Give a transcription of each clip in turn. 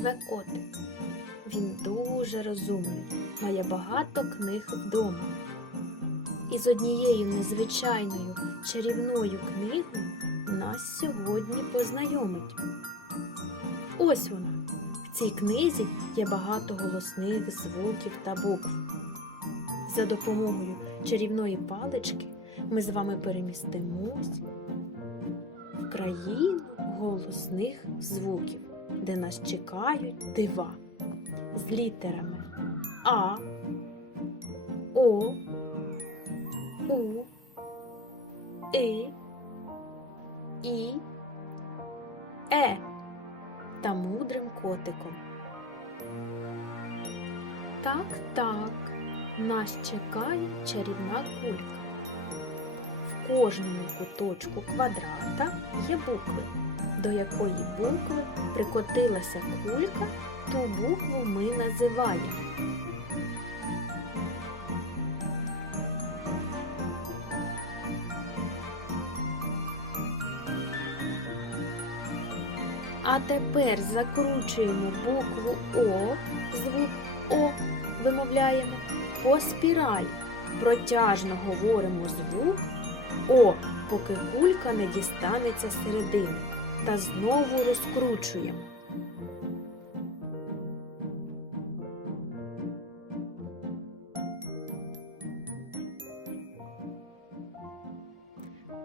живе котик. Він дуже розумний, має багато книг вдома. І з однією незвичайною чарівною книгою нас сьогодні познайомить. Ось вона. В цій книзі є багато голосних звуків та букв. За допомогою чарівної палички ми з вами перемістимось в країну голосних звуків, де нас чекають дива з літерами А, О, У, И, І, Е та мудрим котиком. Так, так, нас чекає чарівна кулька. Кожному куточку квадрата є букви, до якої букви прикотилася кулька, ту букву ми називаємо. А тепер закручуємо букву О, звук О вимовляємо по спіралі. Протяжно говоримо звук О, поки кулька не дістанеться середини. Та знову розкручуємо.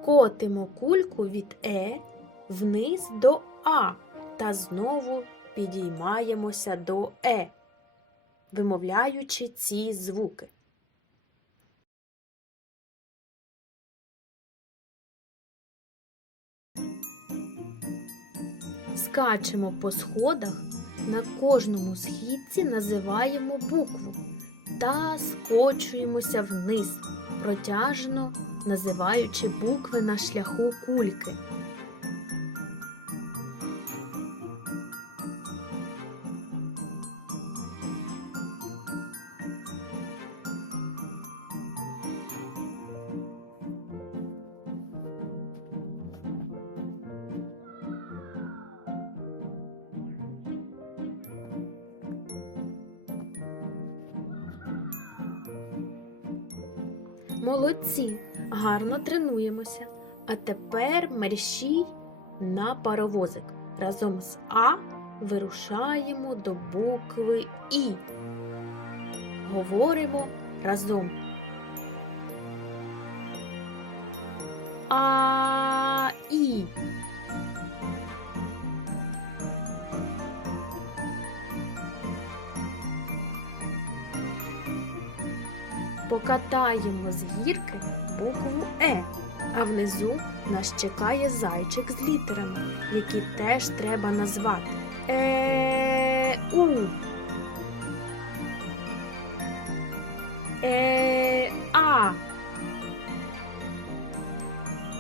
Котимо кульку від Е вниз до А та знову підіймаємося до Е, вимовляючи ці звуки. Скачемо по сходах, на кожному східці називаємо букву та скочуємося вниз, протяжно називаючи букви на шляху кульки. Молодці, гарно тренуємося. А тепер мерщій на паровозик. Разом з А вирушаємо до букви І. Говоримо разом. А Покатаємо з гірки букву Е, а внизу нас чекає зайчик з літерами, які теж треба назвати. Е У. Е А.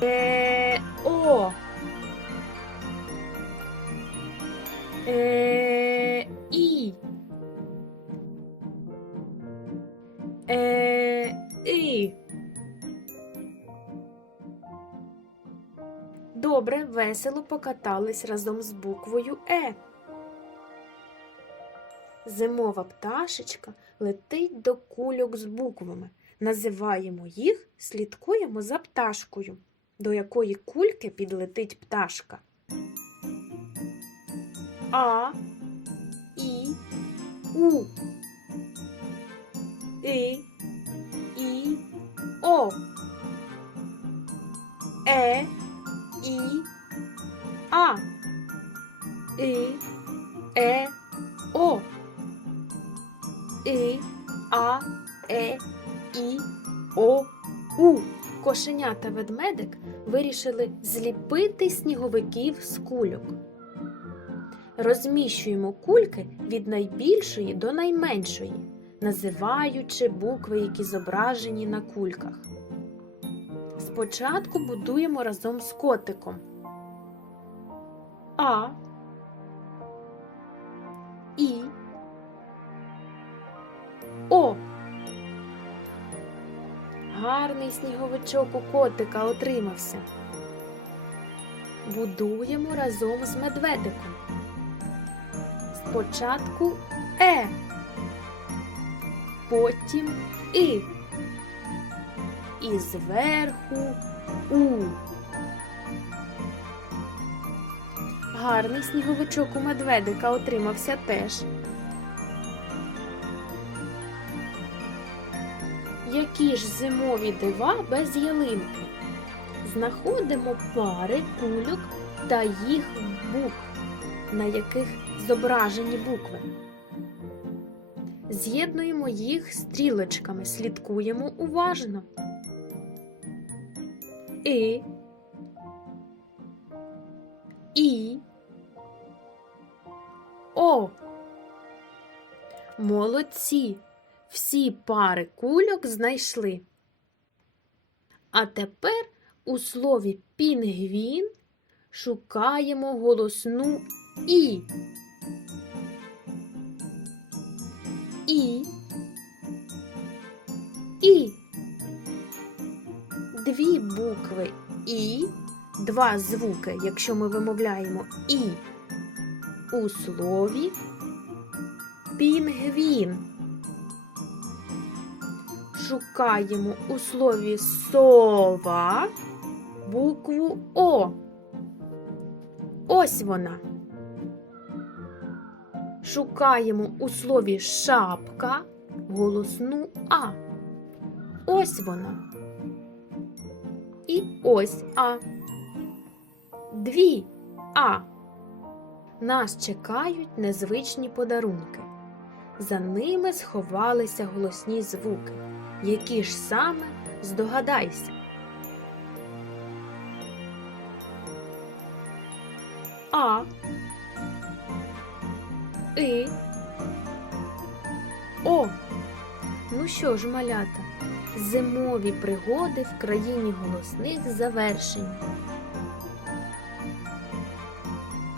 Е О. Е весело покатались разом з буквою Е. Зимова пташечка летить до кульок з буквами. Називаємо їх, слідкуємо за пташкою, до якої кульки підлетить пташка. А, І, У. І, А. І, Е, О. І, А, Е, І, О, У. Кошеня та ведмедик вирішили зліпити сніговиків з кульок. Розміщуємо кульки від найбільшої до найменшої називаючи букви, які зображені на кульках. Спочатку будуємо разом з котиком А, І, О. Гарний сніговичок у котика отримався. Будуємо разом з медведиком. Спочатку Е, потім И. І зверху У. Гарний сніговичок у медведика отримався теж. Які ж зимові дива без ялинки? Знаходимо пари кульок та їх букв, на яких зображені букви. З'єднуємо їх стрілочками, слідкуємо уважно. І, І, О. Молодці! Всі пари кульок знайшли. А тепер у слові пінгвін шукаємо голосну І. І. І. Дві букви І, два звуки, якщо ми вимовляємо І. У слові пінгвін. Шукаємо у слові сова букву О. Ось вона. Шукаємо у слові шапка голосну А. Ось вона. І ось А. Дві А. Нас чекають незвичні подарунки. За ними сховалися голосні звуки. Які ж саме здогадайся. А. И. О. Ну що ж, малята, зимові пригоди в країні голосних завершені.